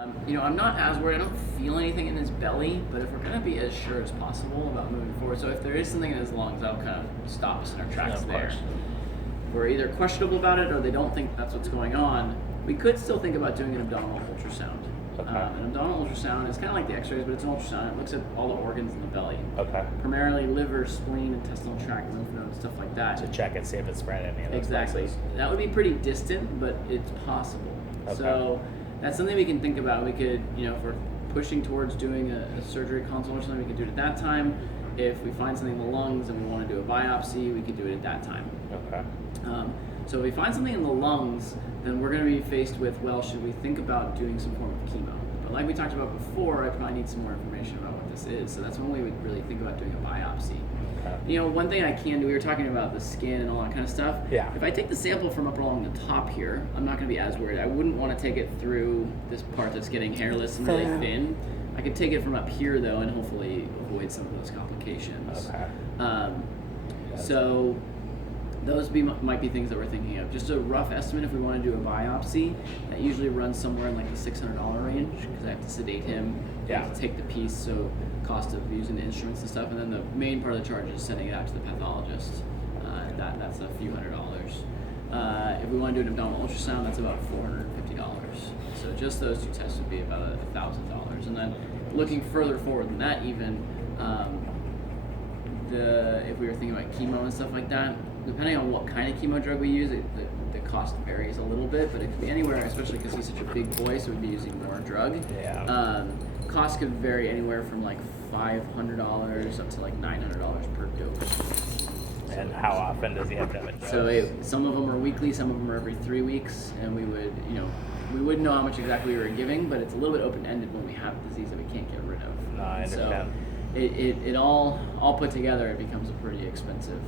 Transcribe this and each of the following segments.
I'm not as worried. I don't feel anything in his belly, but if we're going to be as sure as possible about moving forward, so if there is something in his lungs, that'll kind of stop us in our tracks there. We're either questionable about it or they don't think that's what's going on. We could still think about doing an abdominal ultrasound. Okay. An abdominal ultrasound is kind of like the x-rays, but it's an ultrasound. It looks at all the organs in the belly. Okay. Primarily liver, spleen, intestinal tract, lymph nodes, stuff like that. To check and see if it's spread any of those Exactly. places. That would be pretty distant, but it's possible. Okay. So that's something we can think about. We could, if we're pushing towards doing a surgery consult or something, we could do it at that time. If we find something in the lungs and we want to do a biopsy, we could do it at that time. Okay. So if we find something in the lungs, then we're going to be faced with, well, should we think about doing some form of chemo? But like we talked about before, I probably need some more information about what this is. So that's when we would really think about doing a biopsy. Okay. One thing I can do, we were talking about the skin and all that kind of stuff. Yeah. If I take the sample from up along the top here, I'm not going to be as worried. I wouldn't want to take it through this part that's getting hairless and really thin. I could take it from up here, though, and hopefully avoid some of those complications. Okay. So those might be things that we're thinking of. Just a rough estimate if we want to do a biopsy, that usually runs somewhere in like the $600 range because I have to sedate him, I have to take the piece, so cost of using the instruments and stuff, and then the main part of the charge is sending it out to the pathologist. That's a few $100s. If we want to do an abdominal ultrasound, that's about $450. So just those two tests would be about $1,000. And then looking further forward than that even, if we were thinking about chemo and stuff like that, depending on what kind of chemo drug we use, the cost varies a little bit, but it could be anywhere, especially because he's such a big boy, so we'd be using more drug. Yeah. Cost could vary anywhere from like $500 up to like $900 per dose. And how often does he have to have a dose? So some of them are weekly, some of them are every 3 weeks, and we wouldn't know how much exactly we were giving, but it's a little bit open-ended when we have a disease that we can't get rid of. No, I understand. So it all put together, it becomes a pretty expensive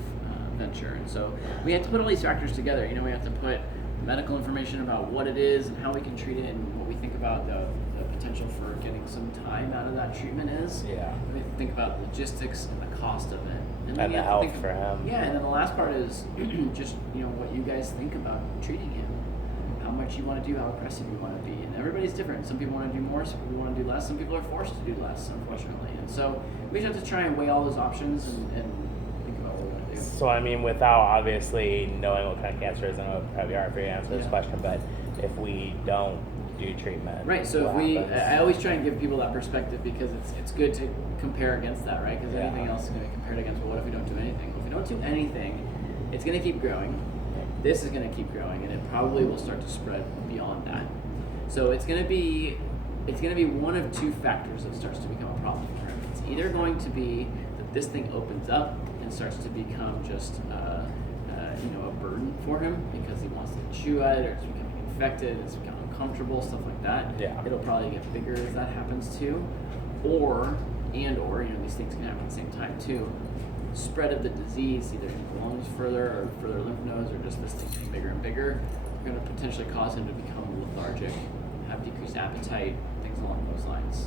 venture, and so we have to put all these factors together. We have to put medical information about what it is and how we can treat it, and what we think about the potential for getting some time out of that treatment is. Yeah. We have to think about logistics and the cost of it, And then we the have to health think for him. Yeah, and then the last part is just what you guys think about treating him, how much you want to do, how aggressive you want to be, and everybody's different. Some people want to do more, some people want to do less, some people are forced to do less, unfortunately, and so we just have to try and weigh all those options and think about what we want to do. So, without obviously knowing what kind of cancer it is, I know it'd probably hard for you to answer this question, but if we don't do treatment, right? So what happens? I always try and give people that perspective because it's good to compare against that, right? Because anything else is going to be compared against, well, what if we don't do anything? Well, if we don't do anything, it's going to keep growing. This is going to keep growing, and it probably will start to spread beyond that. So it's going to be one of two factors that starts to become a problem for him. It's either going to be that this thing opens up and starts to become just a burden for him because he wants to chew at it, or it's becoming infected, it's becoming uncomfortable, stuff like that. Yeah. It'll probably get bigger as that happens too, or these things can happen at the same time too. Spread of the disease, either in the lungs further or further lymph nodes, or just this thing getting bigger and bigger, are going to potentially cause him to become lethargic, have decreased appetite, things along those lines.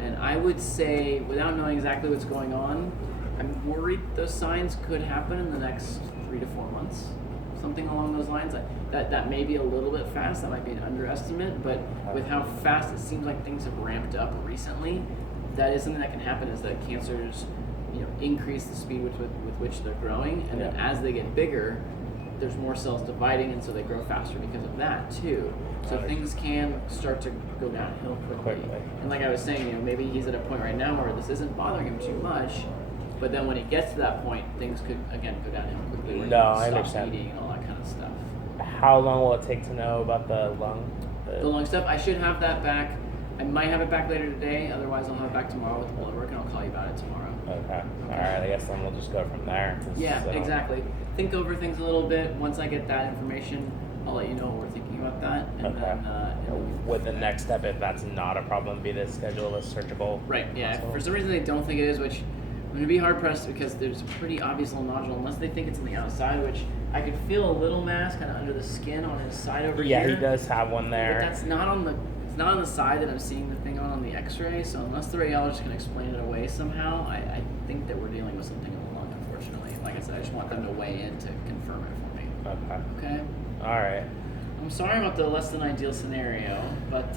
And I would say, without knowing exactly what's going on, I'm worried those signs could happen in the next 3 to 4 months, something along those lines. That may be a little bit fast, that might be an underestimate, but with how fast it seems like things have ramped up recently, that is something that can happen, is that cancers increase the speed with which they're growing, and then as they get bigger, there's more cells dividing, and so they grow faster because of that too. So things can start to go downhill quickly. And like I was saying, maybe he's at a point right now where this isn't bothering him too much, but then when he gets to that point, things could again go downhill quickly. Where I he stops understand. eating and all that kind of stuff. How long will it take to know about the lung? The lung stuff, I should have that back. I might have it back later today. Otherwise, I'll have it back tomorrow with the blood work, and I'll call you about it tomorrow. Okay. All right. I guess then we'll just go from there. Yeah, exactly. Think over things a little bit. Once I get that information, I'll let you know what we're thinking about that. And then, would the next step, if that's not a problem, be to schedule a searchable? Right. Yeah. If for some reason they don't think it is, which I'm going to be hard pressed because there's a pretty obvious little nodule, unless they think it's on the outside, which I could feel a little mass kind of under the skin on his side over here. Yeah, he does have one there. But that's not on the. It's not on the side that I'm seeing the thing on the X-ray. So unless the radiologist can explain it away somehow, I think that we're dealing with something in the lung. Unfortunately, like I said, I just want them to weigh in to confirm it for me. Okay. Okay. All right. I'm sorry about the less than ideal scenario, but